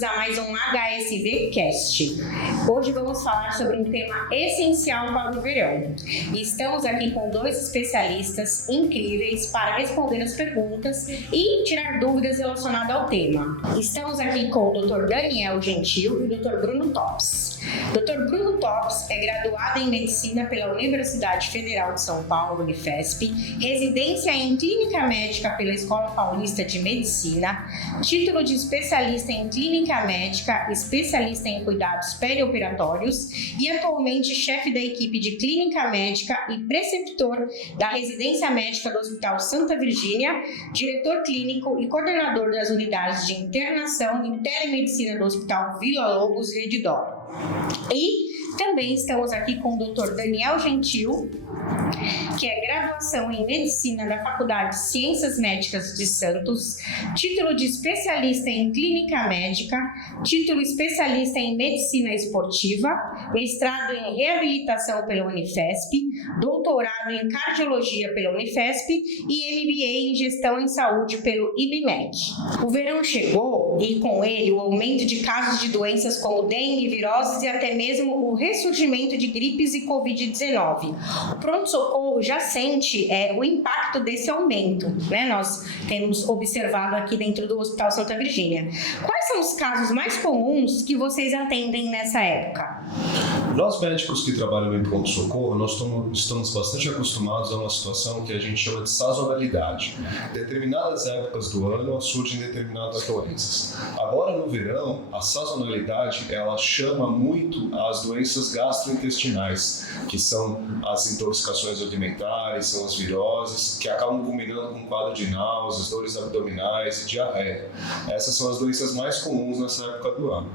bem-vindos a mais um HSV Cast. Hoje vamos falar sobre um tema essencial para o verão. E estamos aqui com dois especialistas incríveis para responder as perguntas e tirar dúvidas relacionadas ao tema. Estamos aqui com o Dr. Daniel Gentil e o Dr. Bruno Topes. Dr. Bruno Topes é graduado em Medicina pela Universidade Federal de São Paulo, Unifesp, residência em Clínica Médica pela Escola Paulista de Medicina, título de especialista em Clínica Médica, especialista em cuidados perioperatórios e atualmente chefe da equipe de Clínica Médica e preceptor da Residência Médica do Hospital Santa Virgínia, diretor clínico e coordenador das unidades de internação e telemedicina do Hospital Vila Lobos Rede D'Or. E também estamos aqui com o Dr. Daniel Gentil, que é graduação em Medicina da Faculdade de Ciências Médicas de Santos, título de especialista em Clínica Médica, título especialista em Medicina Esportiva, mestrado em Reabilitação pela Unifesp, doutorado em Cardiologia pela Unifesp e MBA em Gestão em Saúde pelo IBMEC. O verão chegou e com ele o aumento de casos de doenças como dengue, viroses e até mesmo o ressurgimento de gripes e Covid-19. O pronto-socorro já sente o impacto desse aumento, né? Nós temos observado aqui dentro do Hospital Santa Virgínia. Quais são os casos mais comuns que vocês atendem nessa época? Nós médicos que trabalham em pronto-socorro, nós estamos bastante acostumados a uma situação que a gente chama de sazonalidade. Em determinadas épocas do ano surgem determinadas doenças. Agora no verão, a sazonalidade ela chama muito as doenças gastrointestinais, que são as intoxicações alimentares, são as viroses, que acabam culminando com um quadro de náuseas, dores abdominais e diarreia. Essas são as doenças mais comuns nessa época do ano.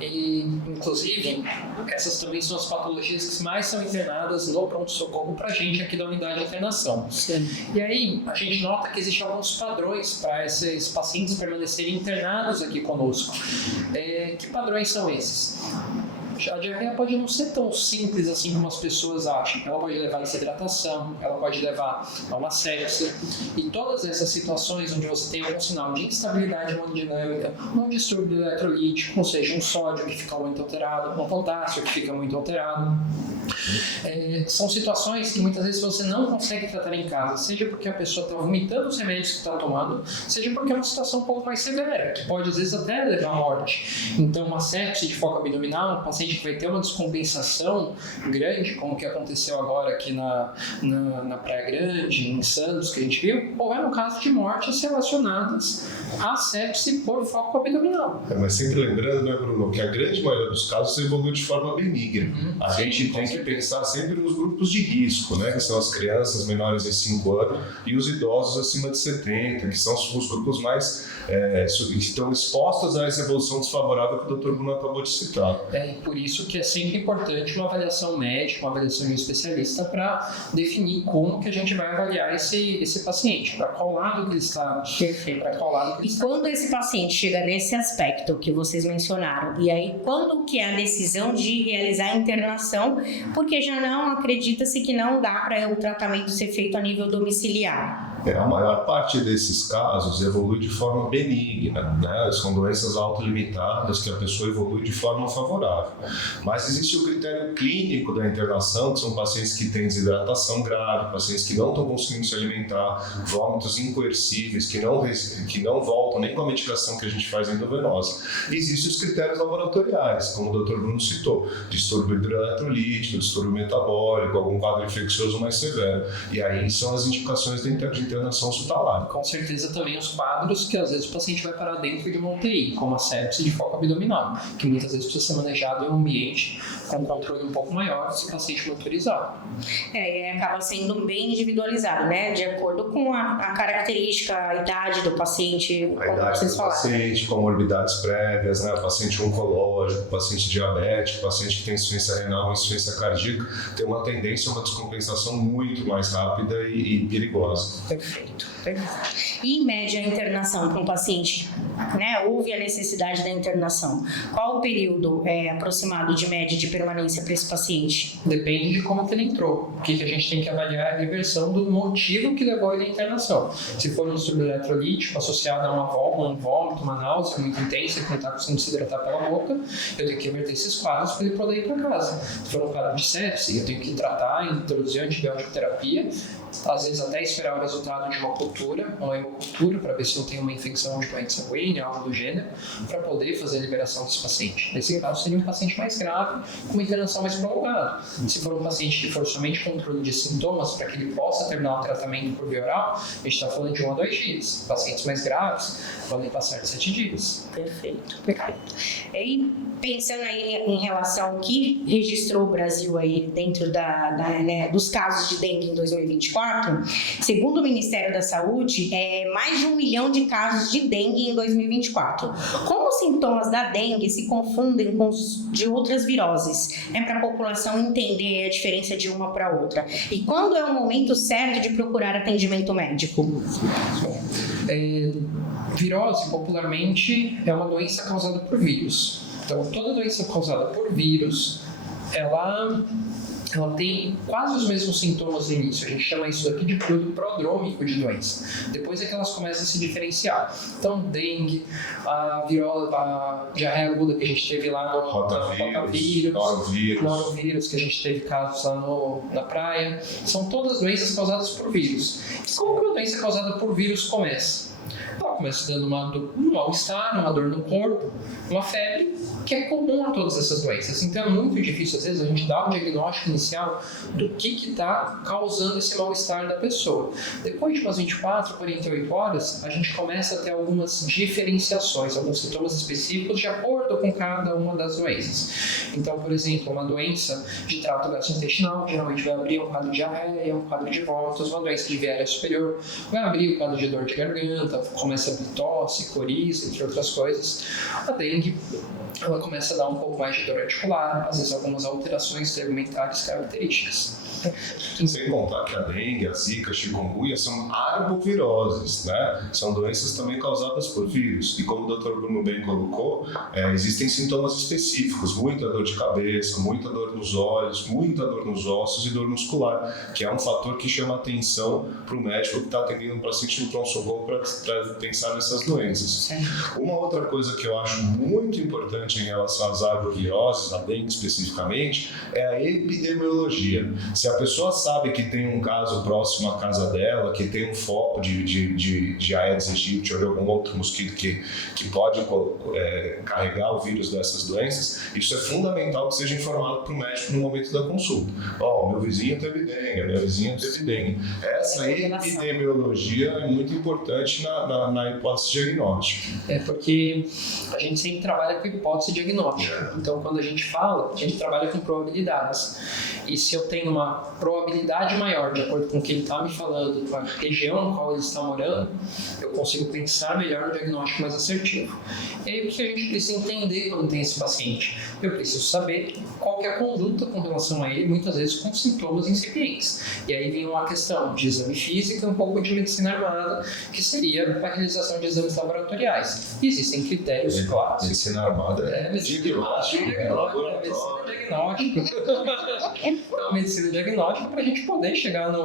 E, inclusive, essas também são as patologias que mais são internadas no pronto-socorro para a gente aqui da unidade de internação. Sim. E aí, a gente nota que existem alguns padrões para esses pacientes permanecerem internados aqui conosco. Que padrões são esses? A diarreia pode não ser tão simples assim como as pessoas acham. Ela pode levar a desidratação, ela pode levar a uma sepsia. E todas essas situações onde você tem algum sinal de instabilidade hemodinâmica, um distúrbio eletrolítico, ou seja, um sódio que fica muito alterado, um potássio que fica muito alterado. São situações que muitas vezes você não consegue tratar em casa, seja porque a pessoa está vomitando os remédios que está tomando, seja porque é uma situação um pouco mais severa, que pode às vezes até levar à morte. Então, uma sepse de foco abdominal, um paciente que vai ter uma descompensação grande, como que aconteceu agora aqui na Praia Grande, em Santos, que a gente viu, ou no caso de mortes relacionadas à sepse por foco abdominal. Mas sempre lembrando, né, Bruno, que a grande maioria dos casos evolui de forma benigna. A gente tem que pensar sempre nos grupos de risco, né, que são as crianças menores de 5 anos e os idosos acima de 70, que são os grupos mais que estão expostos a essa evolução desfavorável que o Dr. Bruno acabou de citar. Por isso que é sempre importante uma avaliação médica, uma avaliação de um especialista para definir como que a gente vai avaliar esse paciente, para qual lado que ele está. Perfeito. Para qual lado que ele E está. quando esse paciente chega nesse aspecto que vocês mencionaram, e aí quando que é a decisão de realizar a internação, porque já não acredita-se que não dá para o tratamento ser feito a nível domiciliar? A maior parte desses casos evolui de forma benigna, né? São doenças autolimitadas que a pessoa evolui de forma favorável. Mas existe o critério clínico da internação, que são pacientes que têm desidratação grave, pacientes que não estão conseguindo se alimentar, vômitos incoercíveis, que não voltam nem com a medicação que a gente faz endovenosa. E existem os critérios laboratoriais, como o Dr. Bruno citou, distúrbio hidroeletrolítico, distúrbio metabólico, algum quadro infeccioso mais severo. E aí são as indicações de internação hospitalar. Com certeza também os quadros que às vezes o paciente vai parar dentro de uma UTI, como a sepse de foco abdominal, que muitas vezes precisa ser manejado em um ambiente com um controle um pouco maior se o paciente não autorizar. Acaba sendo bem individualizado, né? De acordo com a característica, a idade do paciente, A como idade vocês do falaram. paciente, comorbidades prévias, né? Paciente oncológico, paciente diabético, paciente que tem insuficiência renal, insuficiência cardíaca, tem uma tendência a uma descompensação muito mais rápida e perigosa. Perfeito. E, em média, a internação para um paciente, né? Houve a necessidade da internação. Qual o período aproximado de média de permanência para esse paciente? Depende de como que ele entrou. O que a gente tem que avaliar é a reversão do motivo que levou ele à internação. Se for um distúrbio eletrolítico associado a um vômito, uma náusea muito intensa, que não está conseguindo se hidratar pela boca, eu tenho que reverter esses quadros para ele poder ir para casa. Se for um quadro de sepse, eu tenho que tratar, introduzir antibiótico terapia, às vezes até esperar o resultado de uma cultura, uma hemocultura, para ver se não tem uma infecção de corrente sanguínea, algo do gênero, para poder fazer a liberação desse paciente. Nesse caso, seria um paciente mais grave, com uma internação mais prolongada. Se for um paciente que for somente controle de sintomas, para que ele possa terminar o tratamento por via oral, a gente está falando de 1 a 2 dias. Pacientes mais graves podem passar de 7 dias. Perfeito. E pensando aí em relação ao que registrou o Brasil aí dentro dos casos de dengue em 2024, segundo o Ministério da Saúde, mais de 1 milhão de casos de dengue em 2024. Como os sintomas da dengue se confundem com os de outras viroses, para a população entender a diferença de uma para outra? E quando é o momento certo de procurar atendimento médico? Virose, popularmente, é uma doença causada por vírus. Então, toda doença causada por vírus, ela tem quase os mesmos sintomas no início. A gente chama isso daqui de período prodrômico de doença. Depois é que elas começam a se diferenciar. Então, dengue, a virola, a diarreia aguda que a gente teve lá no rotavírus, norovírus, que a gente teve casos lá na praia, são todas doenças causadas por vírus. E como que uma doença causada por vírus começa? Ela começa dando um mal-estar, uma dor no corpo, uma febre, que é comum a todas essas doenças. Então é muito difícil, às vezes, a gente dar um diagnóstico inicial do que está causando esse mal-estar da pessoa. Depois de umas 24, 48 horas, a gente começa a ter algumas diferenciações, alguns sintomas específicos de acordo com cada uma das doenças. Então, por exemplo, uma doença de trato gastrointestinal geralmente vai abrir um quadro de diarreia, um quadro de vômitos, uma doença de viária superior vai abrir o quadro de dor de garganta, começa a abrir tosse, coriza, entre outras coisas. A dengue, ela começa a dar um pouco mais de dor articular, às vezes algumas alterações tegumentares características. Sem contar que a dengue, a zika, a chikungunya são arboviroses, né? São doenças também causadas por vírus. E como o Dr. Bruno bem colocou, existem sintomas específicos, muita dor de cabeça, muita dor nos olhos, muita dor nos ossos e dor muscular, que é um fator que chama atenção para o médico que está atendendo um paciente no pronto-socorro para pensar nessas doenças. Uma outra coisa que eu acho muito importante em relação às arboviroses, a dengue especificamente, é a epidemiologia. Se a pessoa sabe que tem um caso próximo à casa dela, que tem um foco de Aedes aegypti ou de algum outro mosquito que pode carregar o vírus dessas doenças, isso é fundamental que seja informado para o médico no momento da consulta. Meu vizinho teve dengue, minha vizinha teve dengue. Essa epidemiologia é muito importante na hipótese diagnóstica. Porque a gente sempre trabalha com hipótese diagnóstica. Então, quando a gente fala, a gente trabalha com probabilidades. E se eu tenho uma probabilidade maior, de acordo com o que ele está me falando, com a região no qual ele está morando, eu consigo pensar melhor no diagnóstico mais assertivo. E aí o que a gente precisa entender quando tem esse paciente? Eu preciso saber qual que é a conduta com relação a ele, muitas vezes com sintomas incipientes. E aí vem uma questão de exame físico e um pouco de medicina armada, que seria a realização de exames laboratoriais. E existem critérios clássicos. Medicina armada medicina diagnóstica. Medicina diagnóstica para a gente poder chegar na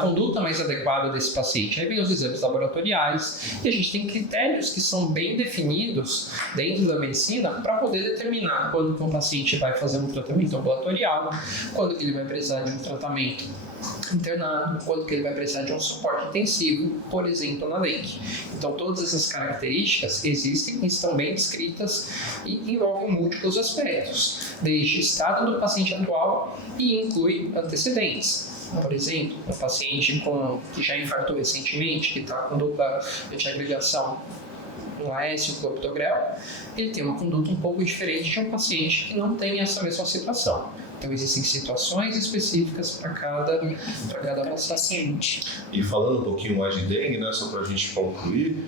conduta mais adequada desse paciente. Aí vem os exames laboratoriais e a gente tem critérios que são bem definidos dentro da medicina para poder determinar quando que um paciente vai fazer um tratamento ambulatorial, quando que ele vai precisar de um tratamento internado, quando que ele vai precisar de um suporte intensivo, por exemplo, na dengue. Então, todas essas características existem e estão bem descritas e envolvem múltiplos aspectos, desde o estado do paciente atual e inclui antecedentes. Por exemplo, um paciente que já infartou recentemente, que está com dupla antiagregação no AS, o clopidogrel, ele tem uma conduta um pouco diferente de um paciente que não tem essa mesma situação. Então, existem situações específicas para cada paciente. E falando um pouquinho mais de dengue, né, só para a gente concluir,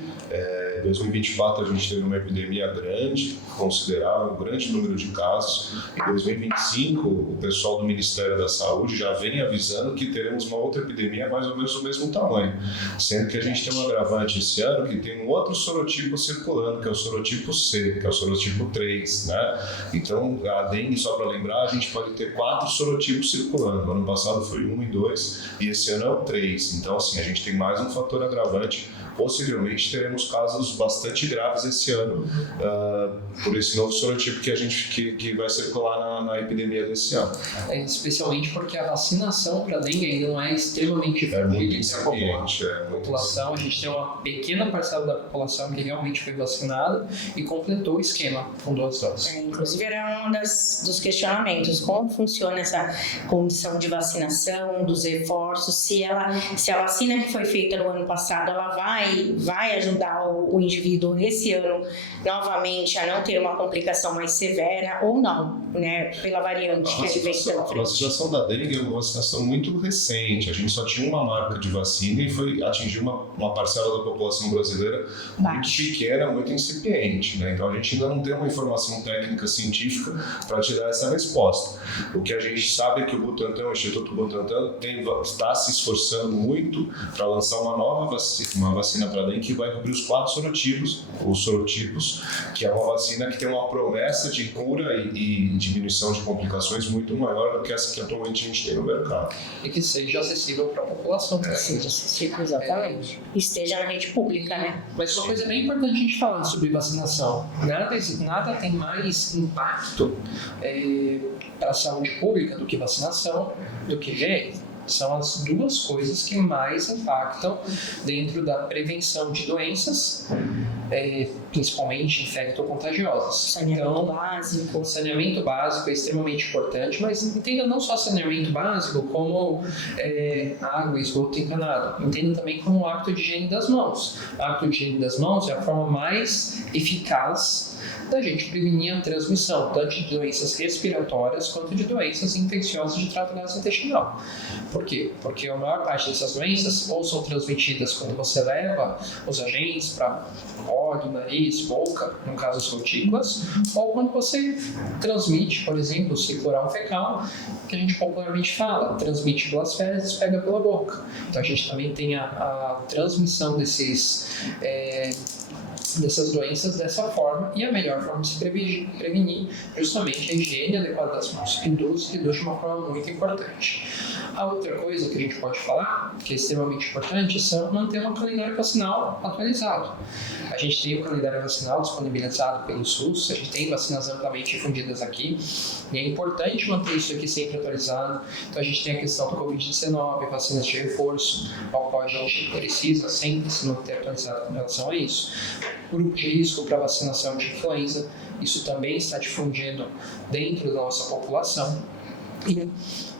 em 2024 a gente teve uma epidemia grande, considerável, um grande número de casos. Em 2025, o pessoal do Ministério da Saúde já vem avisando que teremos uma outra epidemia mais ou menos do mesmo tamanho, sendo que a gente tem um agravante esse ano que tem um outro sorotipo circulando, que é o sorotipo C, que é o sorotipo 3, né? Então, a dengue, só para lembrar, a gente pode ter 4 sorotipos circulando. No ano passado foi 1 e 2, e esse ano é o 3. Então, assim, a gente tem mais um fator agravante. Possivelmente teremos casos bastante graves esse ano por esse novo sorotipo que vai circular na epidemia desse ano. Especialmente porque a vacinação para dengue ainda não é extremamente muito incipiente. A gente tem uma pequena parcela da população que realmente foi vacinada e completou o esquema com 2 doses. Inclusive era um dos questionamentos, como funciona essa condição de vacinação, dos reforços, se a vacina que foi feita no ano passado, ela vai ajudar o indivíduo esse ano novamente a não ter uma complicação mais severa ou não, né, pela variante que ele vem pela frente. A vacinação da dengue é uma vacinação muito recente, a gente só tinha uma marca de vacina e atingiu uma parcela da população brasileira muito pequena, muito incipiente, né? Então a gente ainda não tem uma informação técnica científica para te dar essa resposta. O que a gente sabe é que o Instituto Butantan está se esforçando muito para lançar uma nova vacina para dengue que vai cobrir os 4 sorotipos, que é uma vacina que tem uma promessa de cura e diminuição de complicações muito maior do que essa que atualmente a gente tem no mercado. E que seja acessível para a população. Seja acessível, exatamente. Esteja na rede pública, né? Mas uma coisa bem importante a gente falar sobre vacinação. Nada tem mais impacto para a saúde pública do que vacinação, do que dengue. São as 2 coisas que mais impactam dentro da prevenção de doenças, principalmente infecto-contagiosas. Saneamento básico é extremamente importante, mas entenda não só saneamento básico, como água e esgoto encanado. Entenda também como o hábito de higiene das mãos. O hábito de higiene das mãos é a forma mais eficaz da gente prevenir a transmissão, tanto de doenças respiratórias quanto de doenças infecciosas de trato gastrointestinal. Por quê? Porque a maior parte dessas doenças ou são transmitidas quando você leva os agentes para olho, nariz, boca, no caso as gotículas, ou quando você transmite, por exemplo, o ciclo oral fecal, que a gente popularmente fala, transmite pelas fezes, pega pela boca. Então a gente também tem a transmissão dessas doenças dessa forma, e a melhor forma de se prevenir justamente a higiene adequada das mãos, que induz de uma forma muito importante. A outra coisa que a gente pode falar, que é extremamente importante, é manter um calendário vacinal atualizado. A gente tem o calendário vacinal disponibilizado pelo SUS, a gente tem vacinas amplamente difundidas aqui, e é importante manter isso aqui sempre atualizado. Então a gente tem a questão do Covid-19, vacinas de reforço, ao qual a gente precisa sempre se manter atualizado com relação a isso. Grupo de risco para vacinação de influenza, isso também está difundido dentro da nossa população. E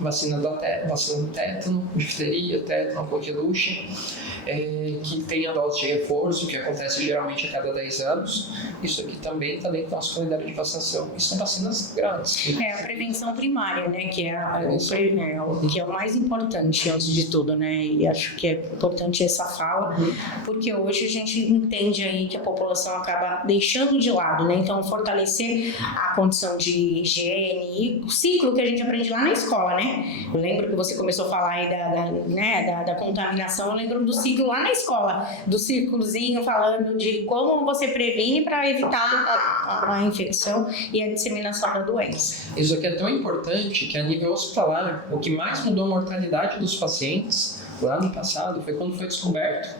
vacina do tétano, difteria, tétano, coqueluche, que tem a dose de reforço, que acontece geralmente a cada 10 anos. Isso aqui também está dentro do nosso calendário de vacinação. E são vacinas grátis. É a prevenção primária, né? Que é o mais importante antes de tudo, né? E acho que é importante essa fala, porque hoje a gente entende aí que a população acaba deixando de lado, né? Então, fortalecer a condição de higiene e o ciclo que a gente aprende lá na escola, né? Eu lembro que você começou a falar aí da contaminação, eu lembro do ciclo lá na escola, do círculozinho falando de como você previne para evitar a infecção e a disseminação da doença. Isso aqui é tão importante que a nível hospitalar, o que mais mudou a mortalidade dos pacientes lá no passado foi quando foi descoberto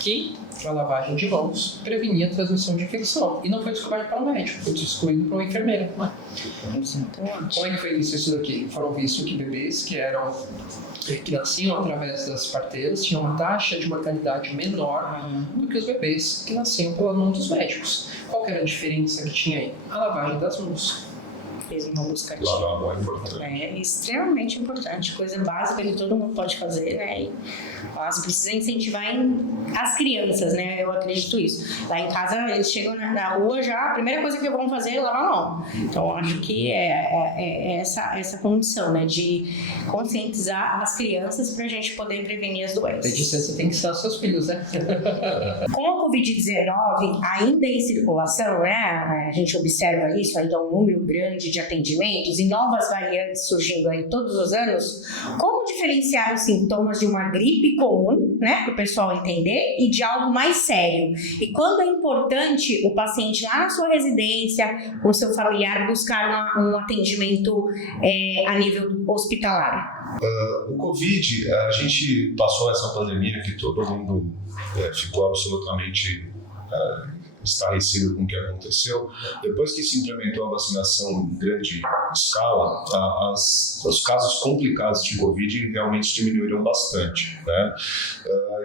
que a lavagem de mãos prevenia a transmissão de infecção. E não foi descoberto para um médico, foi descoberto para uma enfermeira. Como é que foi visto isso daqui? Foram vistos que bebês que nasciam através das parteiras tinham uma taxa de mortalidade menor do que os bebês que nasciam pela mão dos médicos. Qual que era a diferença que tinha aí? A lavagem das mãos. fez uma busca ativa. Lavar a mão é importante. É extremamente importante, coisa básica que todo mundo pode fazer, né? E nós precisamos incentivar as crianças, né? Eu acredito isso. Lá em casa, eles chegam na rua já, a primeira coisa que vão fazer é lavar a mão. Então, acho que é essa condição, né? De conscientizar as crianças pra gente poder prevenir as doenças. Você tem que ensinar seus filhos, né? Com a Covid-19 ainda em circulação, né? A gente observa isso, ainda um número grande de atendimentos e novas variantes surgindo aí todos os anos. Como diferenciar os sintomas de uma gripe comum, né? Para o pessoal entender, e de algo mais sério? E quando é importante o paciente lá na sua residência, com seu familiar, buscar um atendimento a nível hospitalar? O Covid, a gente passou essa pandemia que todo mundo ficou absolutamente estarrecido com o que aconteceu. Depois que se implementou a vacinação em grande escala, os casos complicados de Covid realmente diminuíram bastante, né?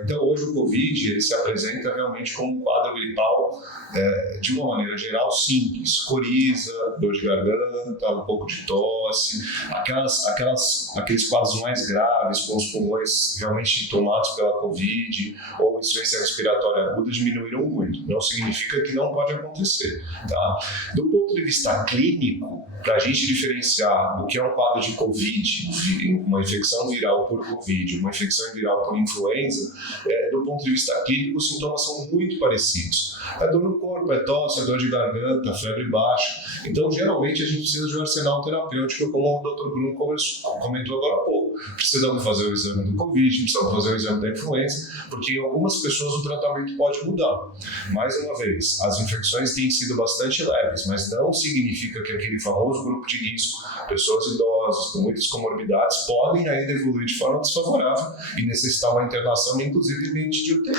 Então, hoje o Covid ele se apresenta realmente como um quadro gripal de uma maneira geral simples: coriza, dor de garganta, um pouco de tosse, aqueles quadros mais graves, com os pulmões realmente tomados pela Covid ou insuficiência respiratória aguda diminuíram muito. Não significa que não pode acontecer, tá? Do ponto de vista clínico, para a gente diferenciar o que é um quadro de Covid, uma infecção viral por Covid, uma infecção viral por influenza, do ponto de vista clínico, os sintomas são muito parecidos. É dor no corpo, é tosse, é dor de garganta, febre baixa. Então, geralmente, a gente precisa de um arsenal terapêutico, como o Dr. Bruno comentou agora há pouco. Precisamos fazer o exame do Covid, precisamos fazer o exame da influenza, porque em algumas pessoas o tratamento pode mudar. Mais uma vez, as infecções têm sido bastante leves, mas não significa que aquele famoso grupo de risco, pessoas idosas com muitas comorbidades, podem ainda evoluir de forma desfavorável e necessitar uma internação, inclusive em ambiente de UTI.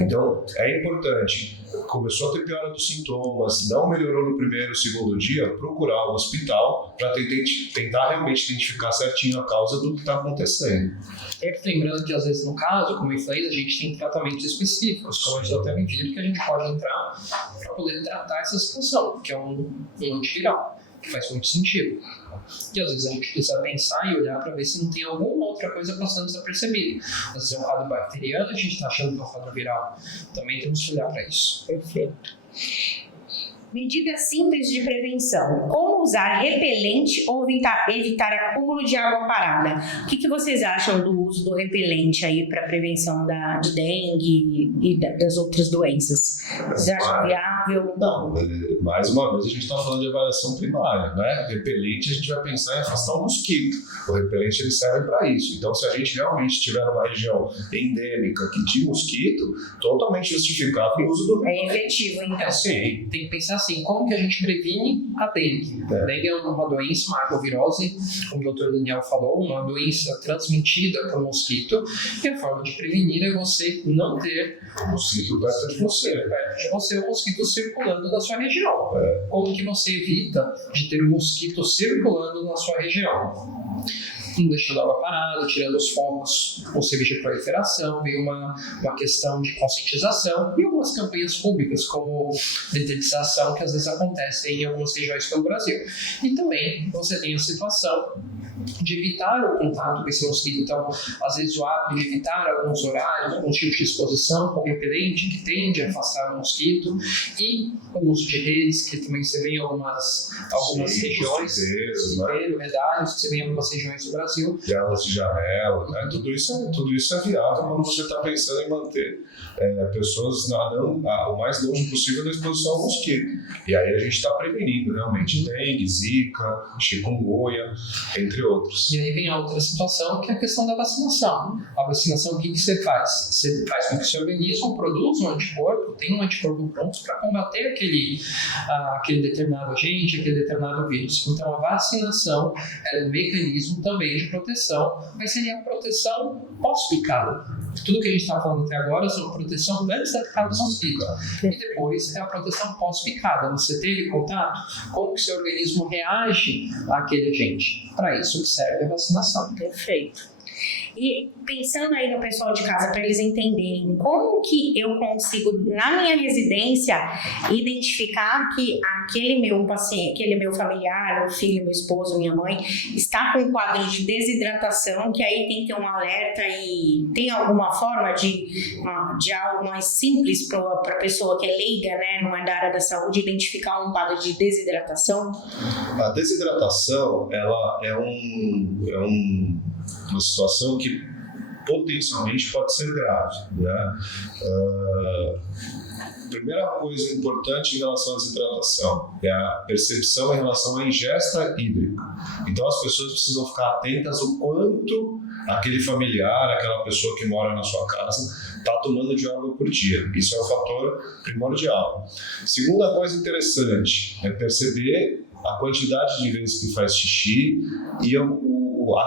Então, é importante. Começou a ter piora dos sintomas, não melhorou no primeiro ou segundo dia, procurar o hospital para tentar realmente identificar certinho a causa do que está acontecendo. Lembrando que, às vezes, no caso, como influenza, a gente tem tratamentos específicos, como a gente até me disse, que a gente pode entrar para poder tratar essa situação, que é um antiviral, que faz muito sentido. E às vezes a gente precisa pensar e olhar para ver se não tem alguma outra coisa passando desapercebida. Às vezes é um quadro bacteriano, a gente está achando que é um quadro viral. Também temos que olhar para isso. Perfeito. Medidas simples de prevenção. Como usar repelente ou evitar acúmulo de água parada? O que vocês acham do uso do repelente aí para prevenção de dengue e das outras doenças? Vocês acham viável? Não, mais uma vez a gente está falando de avaliação primária, né? Repelente a gente vai pensar em afastar o mosquito. O repelente ele serve para isso. Então, se a gente realmente estiver numa região endêmica de mosquito, totalmente justificado o uso do repelente. É efetivo, então. Sim, tem que pensar assim, como que a gente previne a dengue? A dengue é uma doença, uma arbovirose, como o Dr. Daniel falou, uma doença transmitida por mosquito, e a forma de prevenir é você não ter o mosquito perto de você. O mosquito circulando na sua região. Como que você evita de ter o mosquito circulando na sua região? Não deixando a água parada, tirando os focos possíveis de proliferação, vem uma questão de conscientização e algumas campanhas públicas, como detetização, que às vezes acontecem em algumas regiões pelo Brasil. E também você tem a situação de evitar o contato com esse mosquito. Então, às vezes o hábito de evitar alguns horários, alguns tipos de exposição com repelente, que tende a afastar o mosquito, e o uso de redes, que também se vê em algumas regiões, medalhos, que se vê em algumas regiões do Brasil. Janelas de janela, né? Tudo isso é viável quando você está pensando em manter pessoas o mais longe possível da exposição ao mosquito. E aí a gente está prevenindo realmente dengue, zika, chikungunya, entre outros. E aí vem a outra situação, que é a questão da vacinação. A vacinação, o que você faz? Você faz com que o seu organismo produza um anticorpo, tem um anticorpo pronto para combater aquele determinado agente, aquele determinado vírus. Então, a vacinação é um mecanismo também de proteção, mas seria a proteção pós-picada. Tudo que a gente está falando até agora é sobre proteção antes da picada do mosquito. E depois é a proteção pós-picada. Você teve contato, como que o seu organismo reage àquele agente. Para isso que serve a vacinação. Perfeito. E pensando aí no pessoal de casa, para eles entenderem como que eu consigo, na minha residência, identificar que aquele meu paciente, aquele meu familiar, meu filho, meu esposo, minha mãe, está com um quadro de desidratação, que aí tem que ter um alerta. E tem alguma forma de algo mais simples para a pessoa que é leiga, né, não é da área da saúde, identificar um quadro de desidratação? A desidratação, ela é uma situação que potencialmente pode ser grave, né? Primeira coisa importante em relação à desidratação é a percepção em relação à ingesta hídrica. Então as pessoas precisam ficar atentas ao quanto aquele familiar, aquela pessoa que mora na sua casa está tomando de água por dia. Isso é um fator primordial. Segunda coisa interessante é perceber a quantidade de vezes que faz xixi e a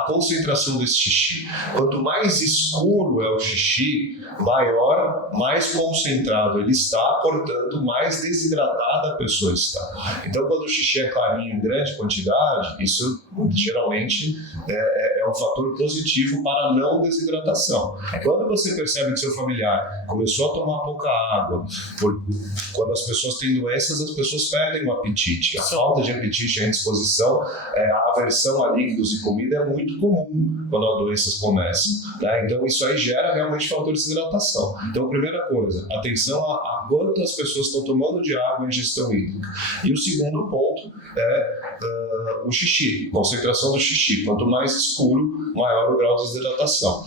concentração desse xixi. Quanto mais escuro é o xixi, maior, mais concentrado ele está, portanto, mais desidratada a pessoa está. Então, quando o xixi é clarinho em grande quantidade, isso geralmente é um fator positivo para a não desidratação. Quando você percebe que seu familiar começou a tomar pouca água, quando as pessoas têm doenças, as pessoas perdem o apetite. A falta de apetite, a indisposição, a aversão a líquidos e comida é muito comum quando as doenças começam, né? Então isso aí gera realmente fator de desidratação. Então, primeira coisa, atenção a quanto as pessoas estão tomando de água em ingestão hídrica. E o segundo ponto é o xixi, concentração do xixi. Quanto mais escuro, maior o grau de desidratação.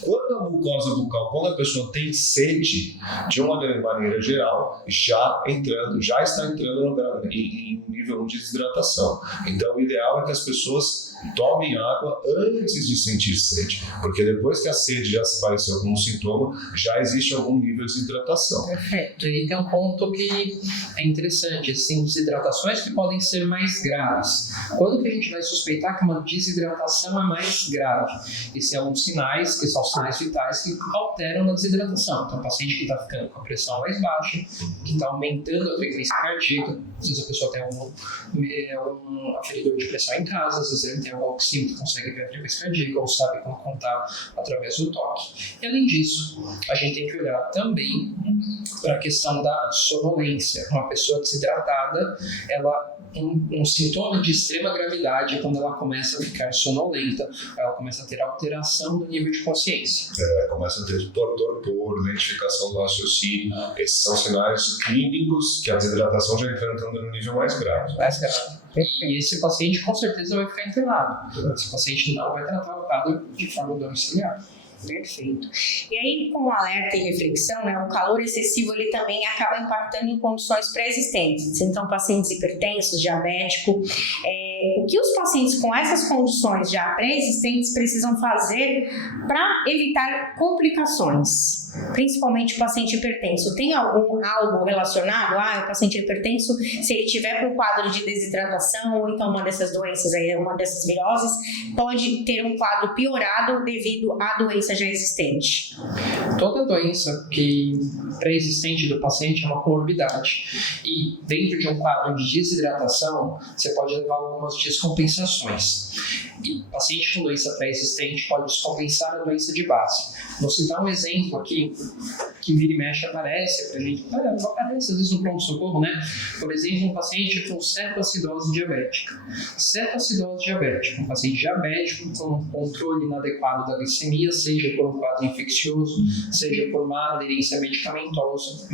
Quando a mucosa bucal, quando a pessoa tem sede, de uma maneira geral, já está entrando em nível de desidratação. Então, o ideal é que as pessoas tomem água antes de sentir sede, porque depois que a sede já apareceu como um sintoma, já existe algum nível de desidratação. Perfeito. E tem um ponto que é interessante, assim, desidratações que podem ser mais graves. Quando que a gente vai suspeitar que uma desidratação é mais grave? E se alguns sinais, que são sinais vitais, que alteram a desidratação. Então, o paciente que está ficando com a pressão mais baixa, que está aumentando a frequência cardíaca, às vezes a pessoa tem algum aferidor de pressão em casa, às vezes ele tem um oxímetro que consegue ver a frequência cardíaca ou sabe como contar através do toque. E além disso, a gente tem que olhar também para a questão da sonolência. Uma pessoa desidratada, um sintoma de extrema gravidade é quando ela começa a ficar sonolenta, ela começa a ter alteração do nível de consciência. Começa a ter torpor, lentificação do raciocínio. Esses são sinais clínicos que a desidratação já entrando no nível mais grave. E esse paciente com certeza vai ficar internado. Esse paciente não vai tratar o quadro de forma domiciliar. Perfeito. E aí, como alerta e reflexão, né, o calor excessivo ele também acaba impactando em condições pré-existentes. Então, pacientes hipertensos, diabéticos, o que os pacientes com essas condições já pré-existentes precisam fazer para evitar complicações? Principalmente o paciente hipertenso. Tem algo relacionado? O paciente hipertenso, se ele tiver com quadro de desidratação ou então uma dessas doenças aí, uma dessas viroses, pode ter um quadro piorado devido à doença já existente. Toda doença que pré-existente do paciente é uma comorbidade. E dentro de um quadro de desidratação, você pode levar algumas descompensações. E o paciente com doença pré-existente pode descompensar a doença de base. Vou citar um exemplo aqui, que vira e mexe aparece pra gente. Aparece às vezes no pronto-socorro, né? Por exemplo, um paciente com cetoacidose diabética. Cetoacidose diabética, um paciente diabético com controle inadequado da glicemia, seja por um quadro infeccioso, seja por uma aderência medicamentosa,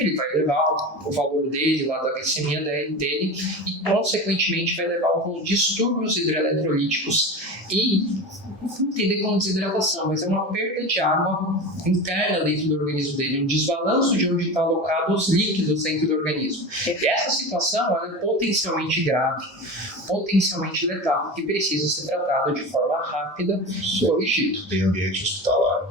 ele vai levar o valor dele, lá da glicemia dele, e consequentemente vai levar alguns distúrbios hidroeletrolíticos e entender como desidratação, mas é uma perda de água interna dentro do organismo dele, um desbalanço de onde estão alocados os líquidos dentro do organismo. E essa situação ela é potencialmente grave, potencialmente letal, que precisa ser tratada de forma rápida e corrigida. Em ambiente hospitalar.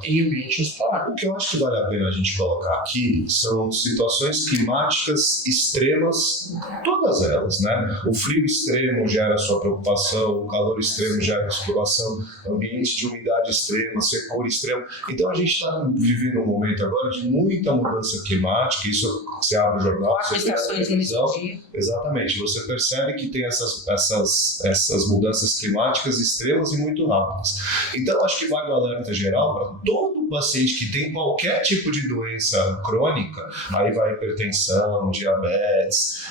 O que eu acho que vale a pena a gente colocar aqui são situações climáticas extremas, todas elas, né? O frio extremo gera sua preocupação, o calor extremo gera sua preocupação, ambiente de umidade extrema, secura extremo. Então a gente está vivendo vivendo um momento agora de muita mudança climática, isso você abre o jornal... 4 estações no mesmo dia. Exatamente, você percebe que tem essas mudanças climáticas extremas e muito rápidas. Então, acho que vale o alerta geral para todo paciente que tem qualquer tipo de doença crônica, aí vai hipertensão, diabetes,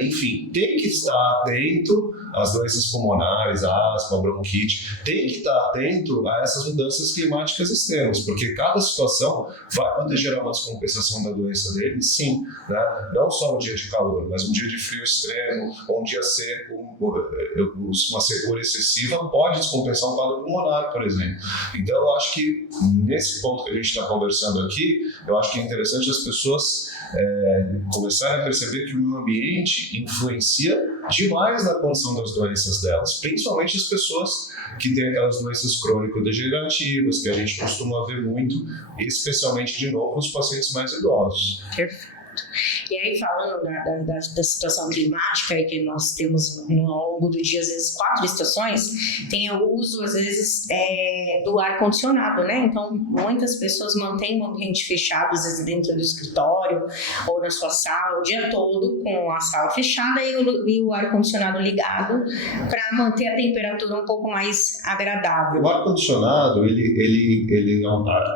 enfim, tem que estar atento às doenças pulmonares, asma, bronquite, tem que estar atento a essas mudanças climáticas extremas, porque cada situação vai poder gerar uma descompensação da doença dele, sim, né? Não só um dia de calor, mas um dia de frio extremo, ou um dia seco, uma secura excessiva pode descompensar um quadro pulmonar, por exemplo. Então, eu acho que nesse ponto que a gente está conversando aqui, eu acho que é interessante as pessoas começarem a perceber que o meio ambiente influencia demais na condição das doenças delas, principalmente as pessoas que têm aquelas doenças crônico-degenerativas, que a gente costuma ver muito, especialmente, de novo, nos pacientes mais idosos. Perfeito. E aí, falando da situação climática, que nós temos ao longo do dia, às vezes, 4 estações, tem o uso, às vezes, do ar-condicionado, né? Então, muitas pessoas mantêm o ambiente fechado, às vezes, dentro do escritório ou na sua sala, o dia todo, com a sala fechada e o ar-condicionado ligado, para manter a temperatura um pouco mais agradável. O ar-condicionado, ele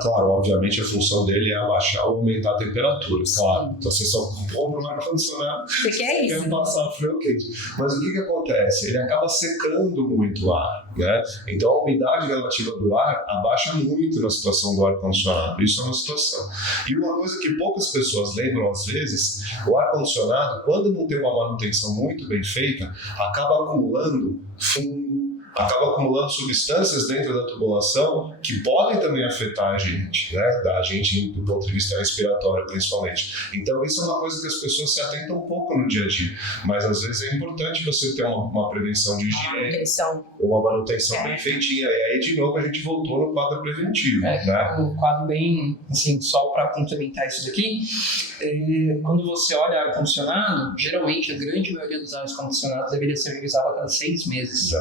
claro, obviamente, a função dele é abaixar ou aumentar a temperatura, claro. Então, você só compra um ar-condicionado, você quer isso? Quer passar frio ou quente. Mas o que acontece? Ele acaba secando muito o ar, né? Então a umidade relativa do ar abaixa muito na situação do ar-condicionado. Isso é uma situação. E uma coisa que poucas pessoas lembram às vezes, o ar-condicionado, quando não tem uma manutenção muito bem feita, acaba acumulando fungo, acaba acumulando substâncias dentro da tubulação que podem também afetar a gente, né? A gente do ponto de vista respiratório, principalmente. Então, isso é uma coisa que as pessoas se atentam um pouco no dia a dia. Mas, às vezes, é importante você ter uma prevenção de higiene, uma manutenção bem feitinha. E aí, de novo, a gente voltou no quadro preventivo. Né? Um quadro bem, assim, só para complementar isso daqui, quando você olha ar-condicionado, geralmente, a grande maioria dos ar-condicionados deveria ser revisado a cada 6 meses.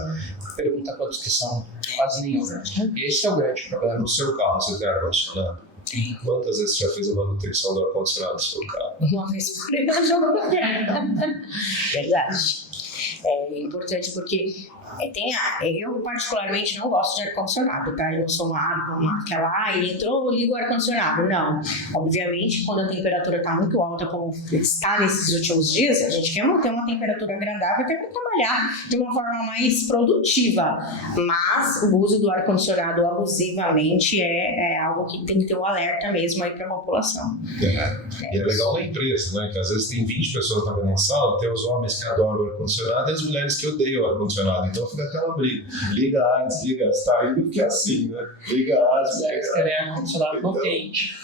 Pergunta quantos que são, quase nenhum. Esse é o grande problema. No seu carro, você tem ar-condicionado? Sim. Quantas vezes você já fez a manutenção do ar-condicionado do seu carro? Uma vez por ano. Verdade. É importante porque eu particularmente não gosto de ar-condicionado, tá? Eu não sou aquela, ele entrou, liga o ar-condicionado. Não. Obviamente, quando a temperatura está muito alta, como está nesses últimos dias, a gente quer manter uma temperatura agradável até para trabalhar de uma forma mais produtiva. Mas o uso do ar-condicionado abusivamente é algo que tem que ter um alerta mesmo aí para a população. E é legal na empresa, né? Que às vezes tem 20 pessoas na mesma sala, tem os homens que adoram o ar-condicionado e as mulheres que odeiam o ar-condicionado. Então fica aquela briga. Liga A, desliga, você tá indo porque é assim, né? Liga A, desliga. É ar-condicionado no quente.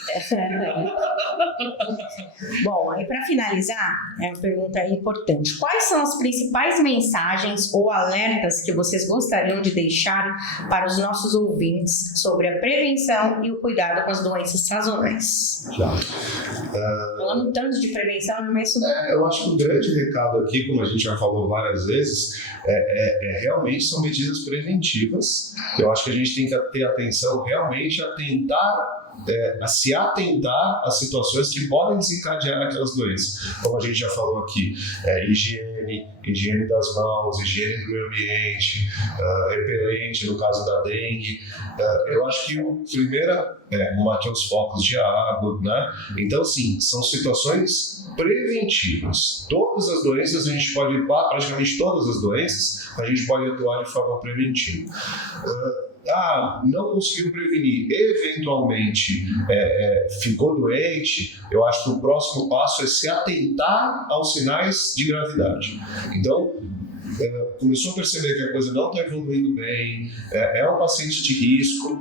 Bom, e para finalizar, é uma pergunta importante. Quais são as principais mensagens ou alertas que vocês gostariam de deixar para os nossos ouvintes sobre a prevenção e o cuidado com as doenças sazonais? Falando tanto de prevenção, no mês eu acho que o grande recado aqui, como a gente já falou várias vezes, realmente são medidas preventivas. Eu acho que a gente tem que ter atenção realmente a tentar a se atentar às situações que podem desencadear aquelas doenças. Como a gente já falou aqui, higiene das mãos, higiene do meio ambiente, repelente no caso da dengue. Eu acho que o primeiro manter os focos de água, né? Então, sim, são situações preventivas. Todas as doenças, a gente pode, praticamente todas as doenças, a gente pode atuar de forma preventiva. Não conseguiu prevenir, eventualmente ficou doente, eu acho que o próximo passo é se atentar aos sinais de gravidade. Então, começou a perceber que a coisa não está evoluindo bem, é um paciente de risco,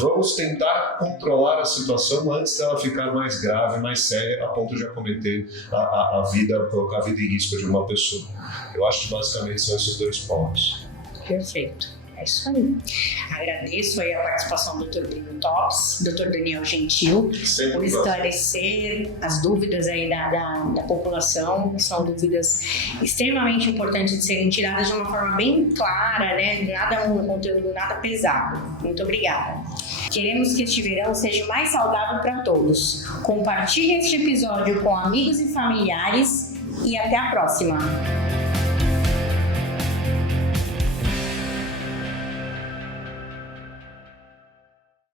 vamos tentar controlar a situação antes dela ficar mais grave, mais séria, a ponto de acometer colocar a vida em risco de uma pessoa. Eu acho que basicamente são esses 2 pontos. Perfeito. É isso aí. Agradeço aí a participação do Dr. Bruno Tops, Dr. Daniel Gentil, por esclarecer as dúvidas aí da população. São dúvidas extremamente importantes de serem tiradas de uma forma bem clara, né? Um conteúdo nada pesado. Muito obrigada. Queremos que este verão seja mais saudável para todos. Compartilhe este episódio com amigos e familiares e até a próxima!